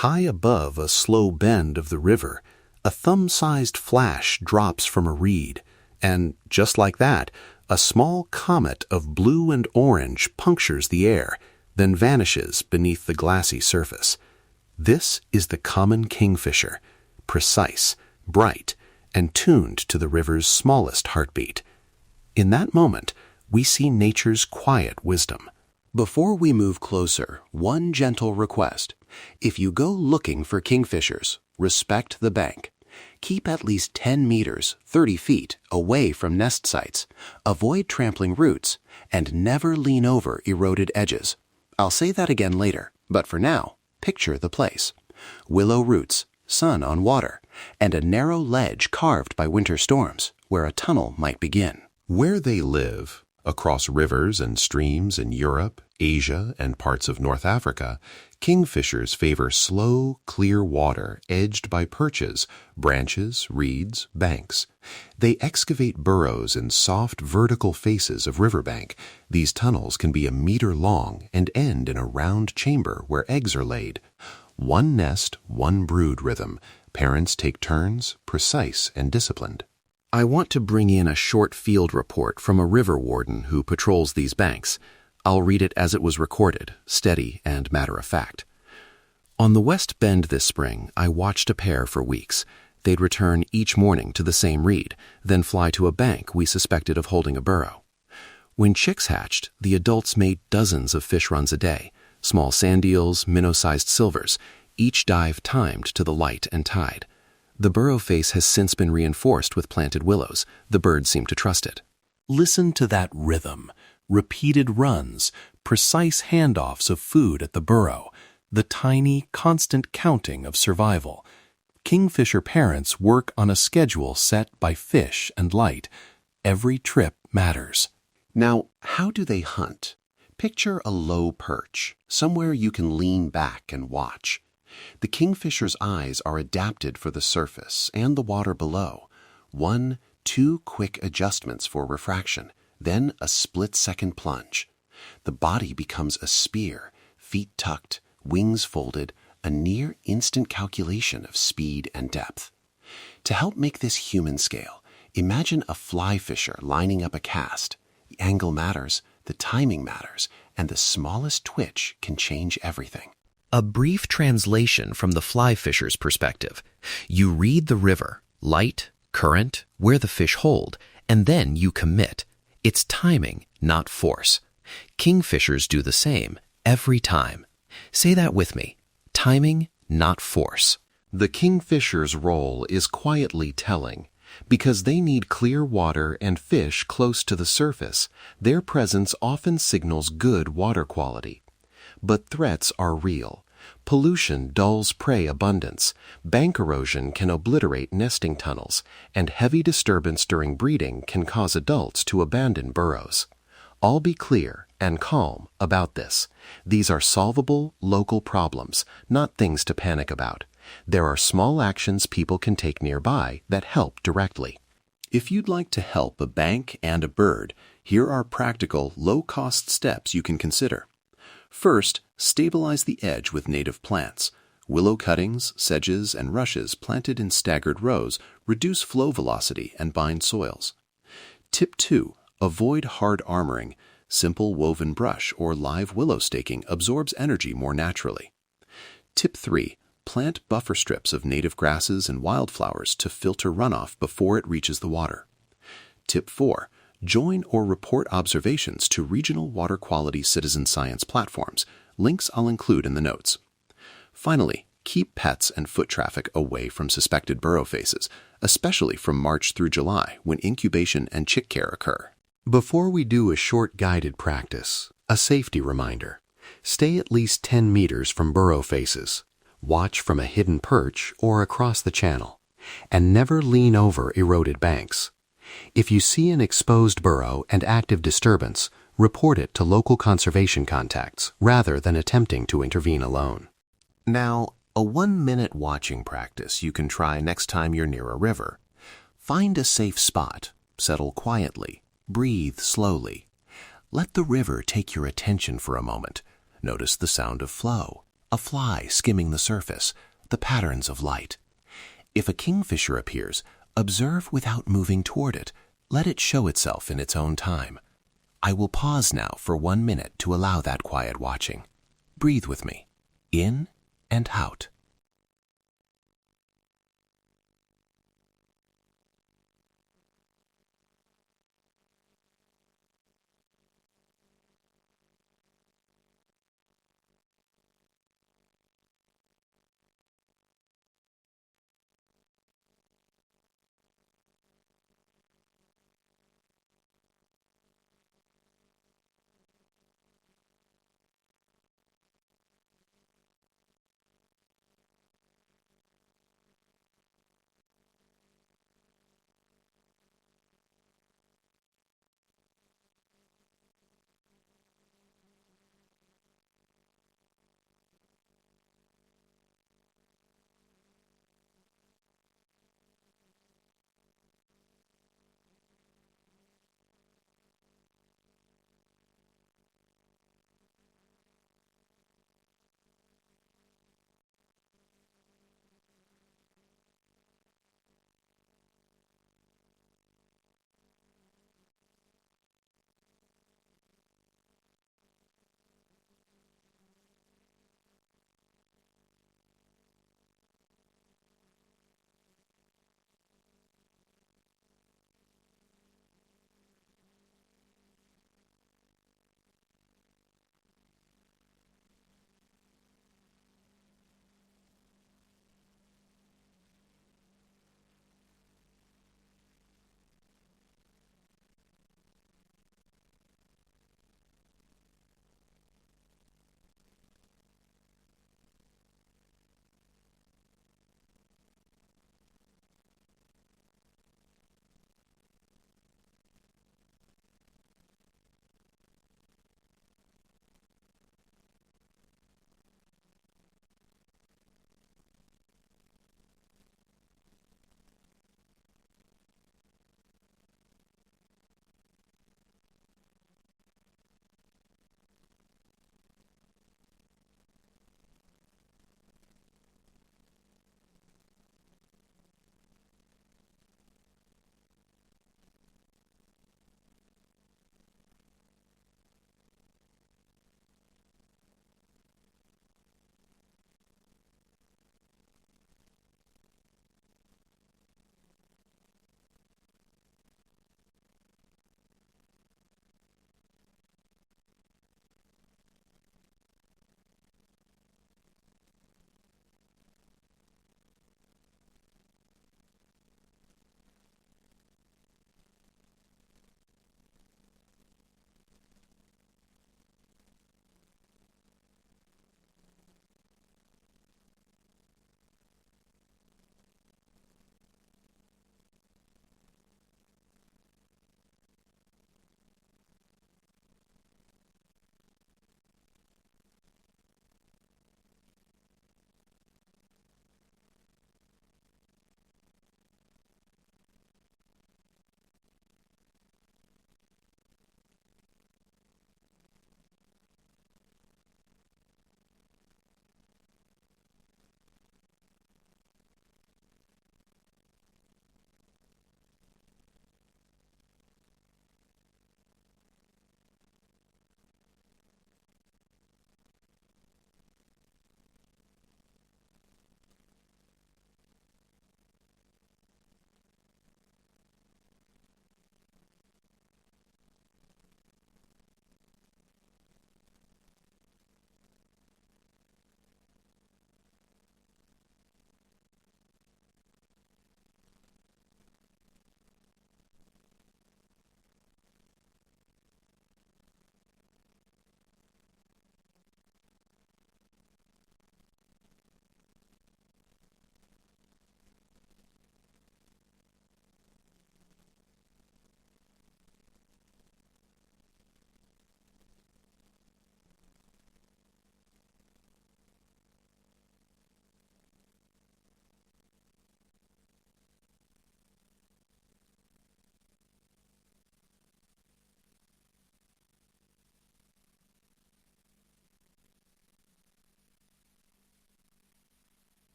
High above a slow bend of the river, a thumb-sized flash drops from a reed, and just like that, a small comet of blue and orange punctures the air, then vanishes beneath the glassy surface. This is the common kingfisher, precise, bright, and tuned to the river's smallest heartbeat. In that moment, we see nature's quiet wisdom. Before we move closer, one gentle request. If you go looking for kingfishers, respect the bank. Keep at least 10 meters, 30 feet, away from nest sites. Avoid trampling roots, and never lean over eroded edges. I'll say that again later, but for now, picture the place. Willow roots, sun on water, and a narrow ledge carved by winter storms, where a tunnel might begin. Where they live, across rivers and streams in Europe, Asia, and parts of North Africa, kingfishers favor slow, clear water edged by perches, branches, reeds, banks. They excavate burrows in soft, vertical faces of riverbank. These tunnels can be a meter long and end in a round chamber where eggs are laid. One nest, one brood rhythm. Parents take turns, precise and disciplined. I want to bring in a short field report from a river warden who patrols these banks. I'll read it as it was recorded, steady and matter-of-fact. On the West Bend this spring, I watched a pair for weeks. They'd return each morning to the same reed, then fly to a bank we suspected of holding a burrow. When chicks hatched, the adults made dozens of fish runs a day, small sand eels, minnow-sized silvers, each dive timed to the light and tide. The burrow face has since been reinforced with planted willows. The birds seem to trust it. Listen to that rhythm. Repeated runs, precise handoffs of food at the burrow, the tiny, constant counting of survival. Kingfisher parents work on a schedule set by fish and light. Every trip matters. Now, how do they hunt? Picture a low perch, somewhere you can lean back and watch. The kingfisher's eyes are adapted for the surface and the water below. 1, 2 quick adjustments for refraction, then a split-second plunge. The body becomes a spear, feet tucked, wings folded, a near-instant calculation of speed and depth. To help make this human scale, imagine a flyfisher lining up a cast. The angle matters, the timing matters, and the smallest twitch can change everything. A brief translation from the flyfisher's perspective. You read the river, light, current, where the fish hold, and then you commit. It's timing, not force. Kingfishers do the same, every time. Say that with me. Timing, not force. The kingfisher's role is quietly telling. Because they need clear water and fish close to the surface, their presence often signals good water quality. But threats are real. Pollution dulls prey abundance, bank erosion can obliterate nesting tunnels, and heavy disturbance during breeding can cause adults to abandon burrows. All be clear and calm about this. These are solvable, local problems, not things to panic about. There are small actions people can take nearby that help directly. If you'd like to help a bank and a bird, here are practical, low-cost steps you can consider. First, stabilize the edge with native plants. Willow cuttings, sedges, and rushes planted in staggered rows reduce flow velocity and bind soils. Tip 2. Avoid hard armoring. Simple woven brush or live willow staking absorbs energy more naturally. Tip 3. Plant buffer strips of native grasses and wildflowers to filter runoff before it reaches the water. Tip 4. Join or report observations to regional water quality citizen science platforms. Links I'll include in the notes. Finally, keep pets and foot traffic away from suspected burrow faces, especially from March through July when incubation and chick care occur. Before we do a short guided practice, a safety reminder. Stay at least 10 meters from burrow faces. Watch from a hidden perch or across the channel. And never lean over eroded banks. If you see an exposed burrow and active disturbance, report it to local conservation contacts rather than attempting to intervene alone. Now, a 1-minute watching practice you can try next time you're near a river. Find a safe spot, settle quietly, breathe slowly. Let the river take your attention for a moment. Notice the sound of flow, a fly skimming the surface, the patterns of light. If a kingfisher appears, observe without moving toward it. Let it show itself in its own time. I will pause now for 1 minute to allow that quiet watching. Breathe with me, in and out.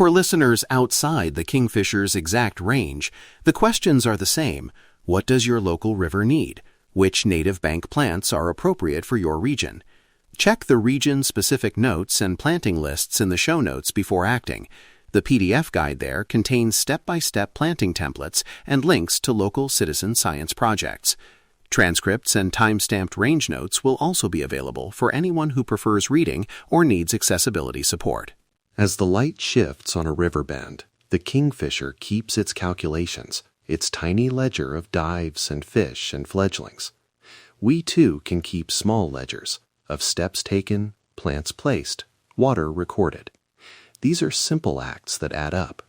For listeners outside the Kingfisher's exact range, the questions are the same. What does your local river need? Which native bank plants are appropriate for your region? Check the region-specific notes and planting lists in the show notes before acting. The PDF guide there contains step-by-step planting templates and links to local citizen science projects. Transcripts and time-stamped range notes will also be available for anyone who prefers reading or needs accessibility support. As the light shifts on a river bend, the kingfisher keeps its calculations, its tiny ledger of dives and fish and fledglings. We too can keep small ledgers of steps taken, plants placed, water recorded. These are simple acts that add up.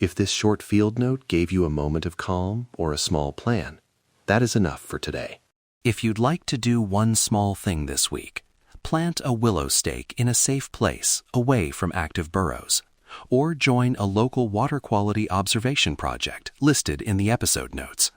If this short field note gave you a moment of calm or a small plan, that is enough for today. If you'd like to do one small thing this week, plant a willow stake in a safe place away from active burrows, or join a local water quality observation project listed in the episode notes.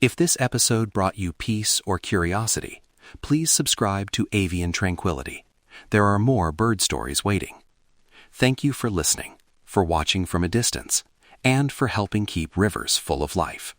If this episode brought you peace or curiosity, please subscribe to Avian Tranquility. There are more bird stories waiting. Thank you for listening, for watching from a distance, and for helping keep rivers full of life.